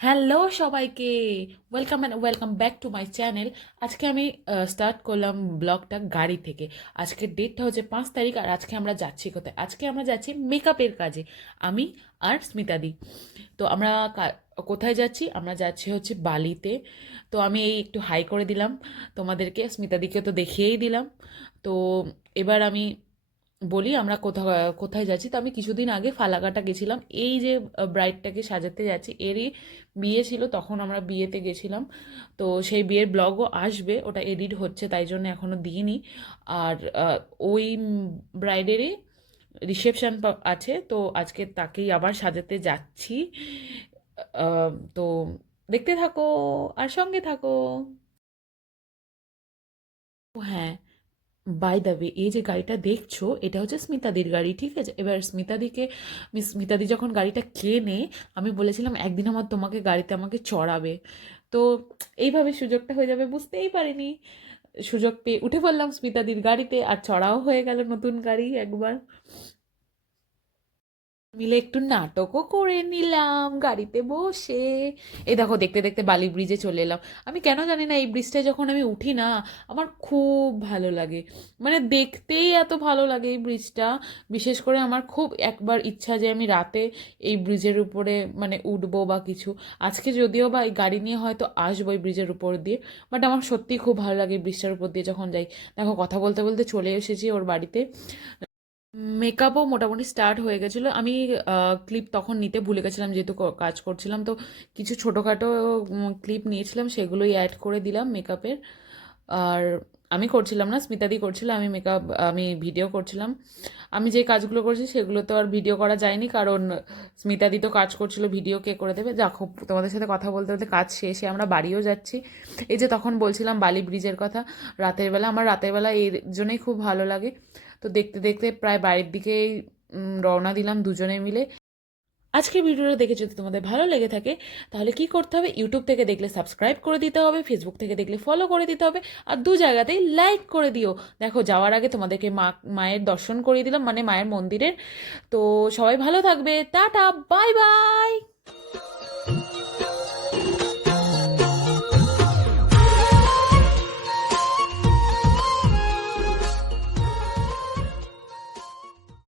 Hello সবাইকে, welcome and welcome back to my channel. আজকে আমি স্টার্ট করলাম ব্লগটা গাড়ি থেকে। আজকের ডেটটা হচ্ছে 5 তারিখ, আর আজকে আমরা যাচ্ছি কোথায়? আজকে আমরা যাচ্ছি মেকআপের কাজে, আমি আর স্মিতাদি। তো আমরা কোথায় যাচ্ছি? আমরা যাচ্ছি হচ্ছে বালিতে। তো আমি এই একটু হাই করে দিলাম তোমাদেরকে, স্মিতাদিকে তো দেখিয়েই দিলাম। তো এবার আমি বলি আমরা কোথায় কোথায় যাচ্ছি। তো আমি কিছুদিন আগে ফালাকাটা গেছিলাম, এই যে ব্রাইডটাকে সাজাতে যাচ্ছি, এরই বিয়ে ছিল, তখন আমরা বিয়েতে গেছিলাম। তো সেই বিয়ের ব্লগও আসবে, ওটা এডিট হচ্ছে তাই জন্য এখনও দিইনি। আর ওই ব্রাইডেরই রিসেপশন আছে, তো আজকে তাকেই আবার সাজাতে যাচ্ছি। তো দেখতে থাকো আর সঙ্গে থাকো। ও হ্যাঁ, বাই দ্য ওয়ে, এই যে গাড়িটা দেখছো এটা হচ্ছে স্মিতাদির গাড়ি, ঠিক আছে? এবার স্মিতাদি যখন গাড়িটা কেনে, আমি বলেছিলাম একদিন আমার তোমাকে গাড়িতে আমাকে চড়াবে। তো এইভাবে সুযোগটা হয়ে যাবে বুঝতেই পারিনি। সুযোগ পেয়ে উঠে পড়লাম স্মিতাদির গাড়িতে, আর চড়াও হয়ে গেল নতুন গাড়ি একবার। মিলে একটু নাটকও করে নিলাম গাড়িতে বসে। এই দেখো, দেখতে দেখতে বালি ব্রিজে চলে এলাম। আমি কেন জানি না, এই ব্রিজটায় যখন আমি উঠি না, আমার খুব ভালো লাগে। মানে দেখতেই এত ভালো লাগে এই ব্রিজটা। বিশেষ করে আমার খুব একবার ইচ্ছা যে আমি রাতে এই ব্রিজের উপরে মানে উঠবো বা কিছু। আজকে যদিও বা এই গাড়ি নিয়ে হয়তো আসবো এই ব্রিজের উপর দিয়ে, বাট আমার সত্যিই খুব ভালো লাগে এই ব্রিজটার উপর দিয়ে যখন যাই। দেখো, কথা বলতে বলতে চলে এসেছি ওর বাড়িতে। মেকআপও মোটামুটি স্টার্ট হয়ে গেছিলো। আমি ক্লিপ তখন নিতে ভুলে গেছিলাম যেহেতু কাজ করছিলাম, তো কিছু ছোটোখাটো ক্লিপ নিয়েছিলাম, সেগুলোই অ্যাড করে দিলাম মেকআপের। আর আমি করছিলাম না, স্মিতাদি করছিল, আমি ভিডিও করছিলাম। আমি যে কাজগুলো করছি সেগুলো তো আর ভিডিও করা যায়নি, কারণ স্মিতাদি তো কাজ করছিল, ভিডিও কে করে দেবে। দেখো, তোমাদের সাথে কথা বলতে বলতে কাজ শেষে আমরা বাড়িও যাচ্ছি। এই যে তখন বলছিলাম বালি ব্রিজের কথা, রাতের বেলা, আমার রাতের বেলা এই জন্যই খুব ভালো লাগে। তো দেখতে দেখতে প্রায় বাড়ির দিকেই রওনা দিলাম দুজনে মিলে। আজকের ভিডিওটা দেখে যদি তোমাদের ভালো লেগে থাকে, তাহলে কি করতে হবে? ইউটিউব থেকে দেখলে সাবস্ক্রাইব করে দিতে হবে, ফেসবুক থেকে দেখলে ফলো করে দিতে হবে, আর দু জায়গাতেই লাইক করে দিও। দেখো, যাওয়ার আগে তোমাদেরকে মায়ের দর্শন করিয়ে দিলাম, মানে মায়ের মন্দিরের। তো সবাই ভালো থাকবে, টাটা, বাই বাই।